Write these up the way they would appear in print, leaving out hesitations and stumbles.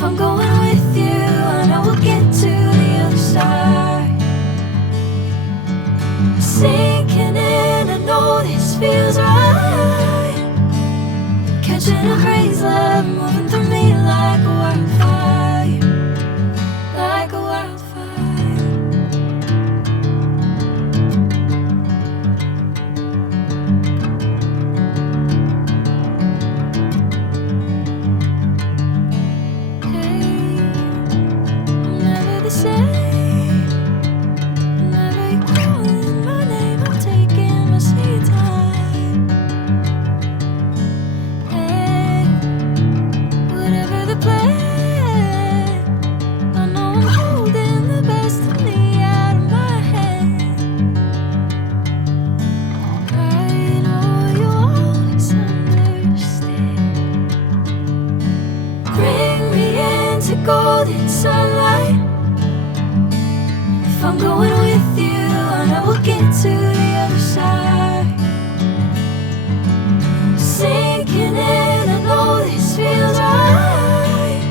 If I'm going with you, I know we'll get to the other side. Sinking in, I know this feels right. Catching a crazy love, moving through me like a wildfire, like a wildfire. Golden sunlight. If I'm going with you, I know we'll get to the other side. Sinking in, I know this feels right.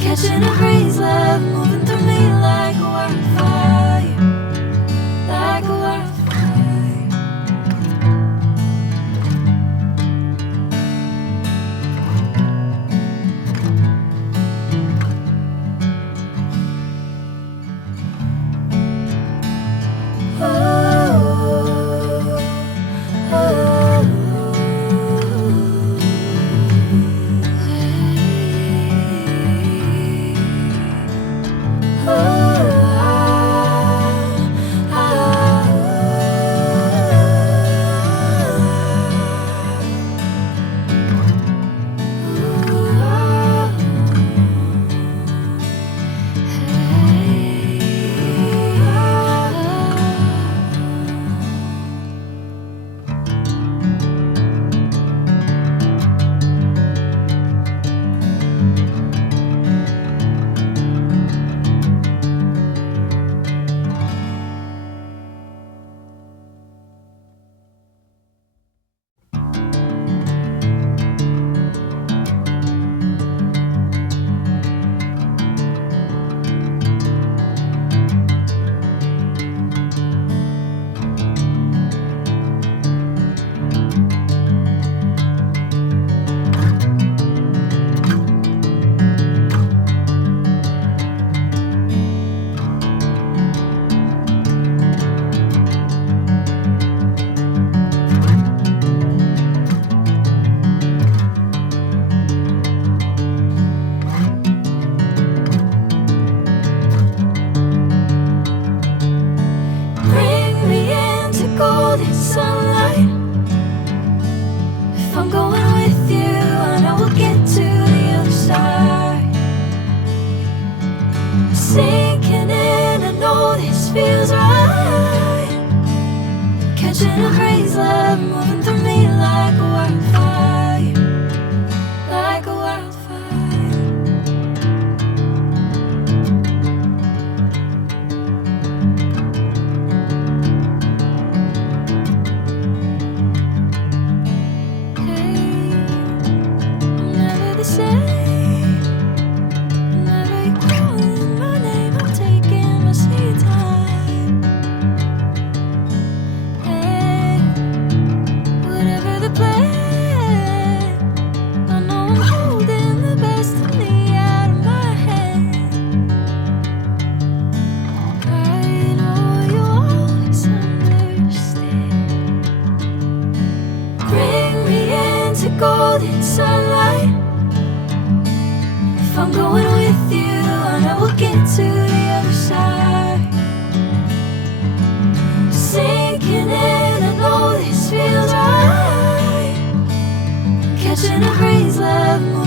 Catching a crazy love, moving through me like a wildfire, like a wildfire. Sinking in, I know this feels right. Catching a crazy love, moving through me like a wildfire, like a wildfire. Hey, I'm never the same. Golden sunlight. If I'm going with you, I know we'll get to the other side. Sinking in, I know this feels right. Catching a crazy love.